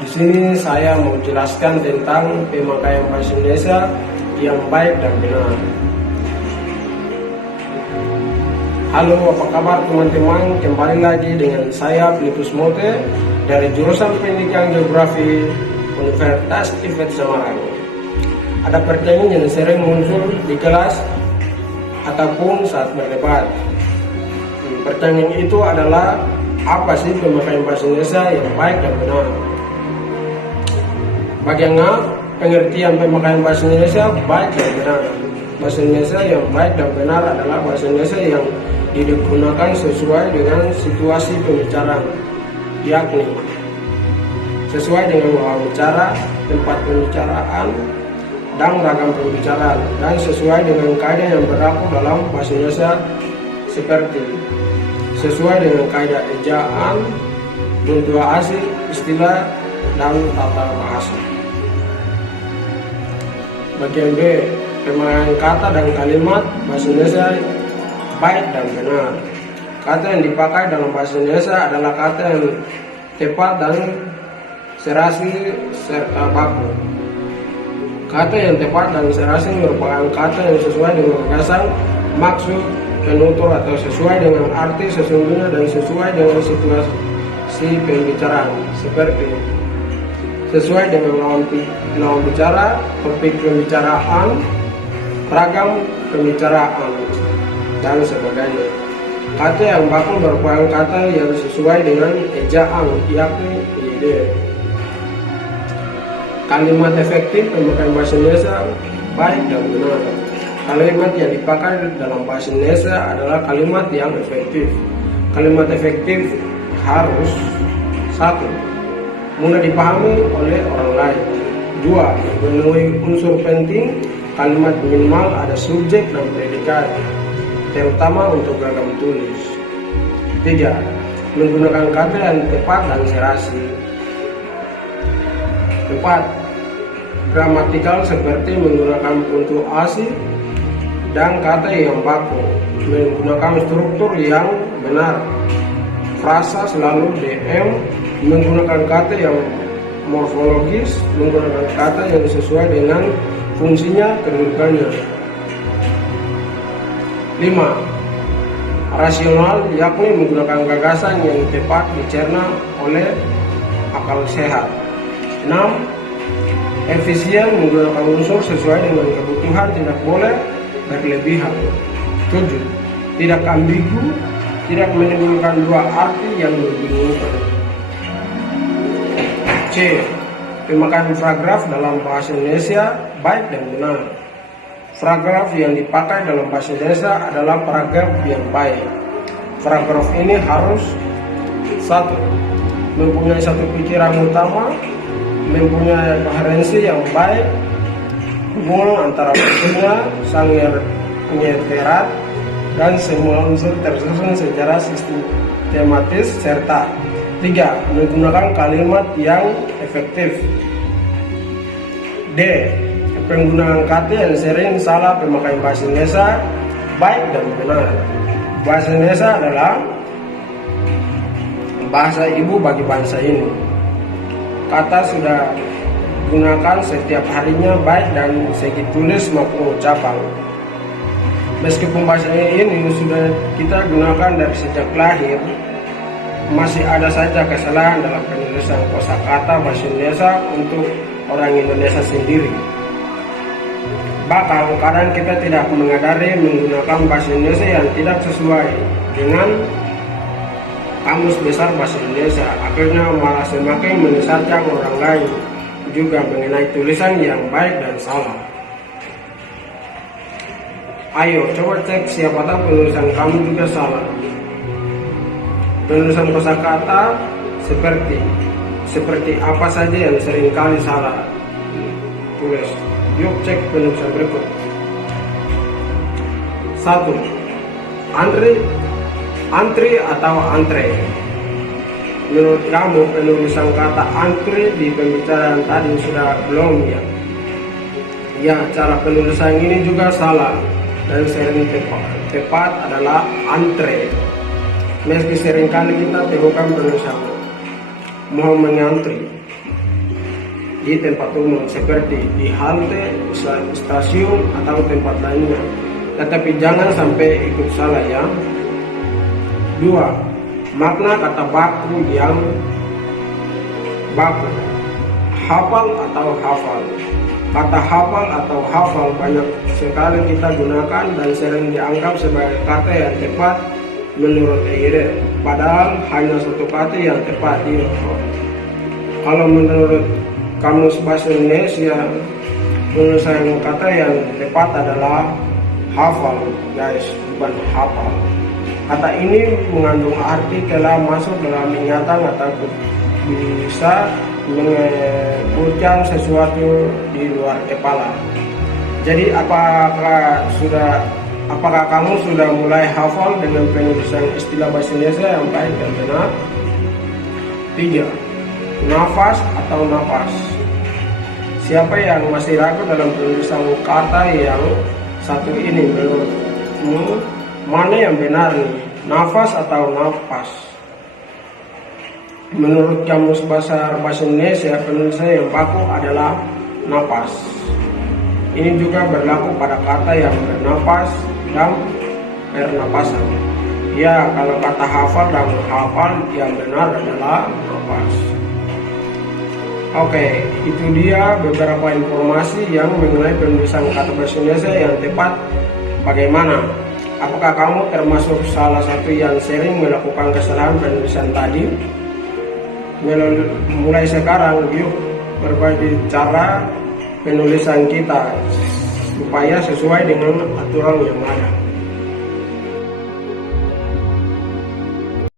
Di sini saya mau jelaskan tentang pemakaian bahasa Indonesia yang baik dan benar. Halo, apa kabar teman-teman? Kembali lagi dengan saya Filipus Mote dari jurusan Pendidikan Geografi Universitas TVET Semarang. Ada pertanyaan yang sering muncul di kelas ataupun saat berdebat. Pertanyaan itu adalah, apa sih pemakaian bahasa Indonesia yang baik dan benar? Bagaimana pengertian pemakaian bahasa Indonesia baik dan benar? Bahasa Indonesia yang baik dan benar adalah bahasa Indonesia yang digunakan sesuai dengan situasi pembicaraan, yakni sesuai dengan lawan bicara, tempat pembicaraan, dan ragam pembicaraan, dan sesuai dengan kaidah yang berlaku dalam bahasa Indonesia seperti sesuai dengan kaidah ejaan, puntuasi, istilah, dan tata bahasa. Bagian B, pemakaian kata dan kalimat bahasa Indonesia baik dan benar. Kata yang dipakai dalam bahasa Indonesia adalah kata yang tepat dan serasi serta baku. Kata yang tepat dan serasi merupakan kata yang sesuai dengan gagasan, maksud, penutur atau sesuai dengan arti sesungguhnya dan sesuai dengan situasi pembicaraan, seperti sesuai dengan lawan bicara, topik pembicaraan, ragam pembicaraan, dan sebagainya. Kata yang baku merupakan kata yang sesuai dengan ejaan, yakni id. Kalimat efektif pemakaian bahasa Indonesia baik dan benar. Kalimat yang dipakai dalam bahasa Indonesia adalah kalimat yang efektif. Kalimat efektif harus 1. Mudah dipahami oleh orang lain. 2. Memenuhi unsur penting. Kalimat minimal ada subjek dan predikat, terutama untuk ragam tulis. 3. Menggunakan kata yang tepat dan serasi. 4. Gramatikal seperti menggunakan puntuasi dan kata yang baku. Menggunakan struktur yang benar. Frasa selalu DM. Menggunakan kata yang morfologis. Menggunakan kata yang sesuai dengan fungsinya, kedudukannya. 5. Rasional, yakni menggunakan gagasan yang tepat dicerna oleh akal sehat. 6. Efisien, menggunakan unsur sesuai dengan kebutuhan, tidak boleh berlebihan. 7. Tidak ambigu, tidak menimbulkan dua arti yang membingungkan. C. Pemakaian paragraf dalam bahasa Indonesia baik dan benar. Paragraf yang dipakai dalam bahasa Indonesia adalah paragraf yang baik. Paragraf ini harus 1. Mempunyai satu pikiran utama, mempunyai koherensi yang baik, hubungan antara unsurnya sangat penyeterat, dan semua unsur tersusun secara sistematis, serta 3. Menggunakan kalimat yang efektif. D. Penggunaan kata yang sering salah pemakaian bahasa Indonesia baik dan benar. Bahasa Indonesia adalah bahasa ibu bagi bangsa ini. Kata sudah gunakan setiap harinya baik dan segi tulis maupun ucapan. Meskipun bahasa ini sudah kita gunakan dari sejak lahir, masih ada saja kesalahan dalam penulisan kosakata bahasa Indonesia untuk orang Indonesia sendiri. Bahkan kadang kita tidak menyadari menggunakan bahasa Indonesia yang tidak sesuai dengan kamus besar bahasa Indonesia. Akhirnya malah semakin menyesatkan orang lain juga mengenai tulisan yang baik dan salah. Ayo coba cek siapa tahu penulisan kamu juga salah. Penulisan kosakata seperti apa saja yang seringkali salah tulis. Yuk cek penulisan berikut. 1. Antri atau antre. Menurut kamu penulisan kata antri di pembicaraan tadi sudah belum ya? Ya, cara penulisan ini juga salah dan sering tepat adalah antre. Meski seringkali kita temukan penulisan mohon mengantri. di tempat umum seperti di halte, stasiun, atau tempat lainnya. Tetapi jangan sampai ikut salah ya. 2. Makna kata baku yang baku. Hafal atau hafal. Kata hafal atau hafal banyak sekali kita gunakan dan sering dianggap sebagai kata yang tepat menurut EIRE, padahal hanya satu kata yang tepat di Kalau menurut Kamus Bahasa Indonesia, penyelesaian kata yang tepat adalah hafal, guys, bukan hafal. Kata ini mengandung arti telah masuk dalam ingatan atau bisa menyebutkan sesuatu di luar kepala. Jadi apakah kamu sudah mulai hafal dengan penulisan istilah bahasa Indonesia yang baik dan benar? 3. Nafas atau napas. Siapa yang masih ragu dalam penulisan kata yang satu ini? Menurutmu mana yang benar nih? Nafas atau napas? Menurut Kamus Bahasa Indonesia, penulisan yang baku adalah napas. Ini juga berlaku pada kata yang bernapas dan pernapasan. Ya, kalau kata hafal dan hafal yang benar adalah napas. Oke, itu dia beberapa informasi yang mengenai penulisan kata bahasa Indonesia yang tepat. Bagaimana? Apakah kamu termasuk salah satu yang sering melakukan kesalahan penulisan tadi? Mulai sekarang, yuk berbagi cara penulisan kita supaya sesuai dengan aturan yang ada.